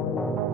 you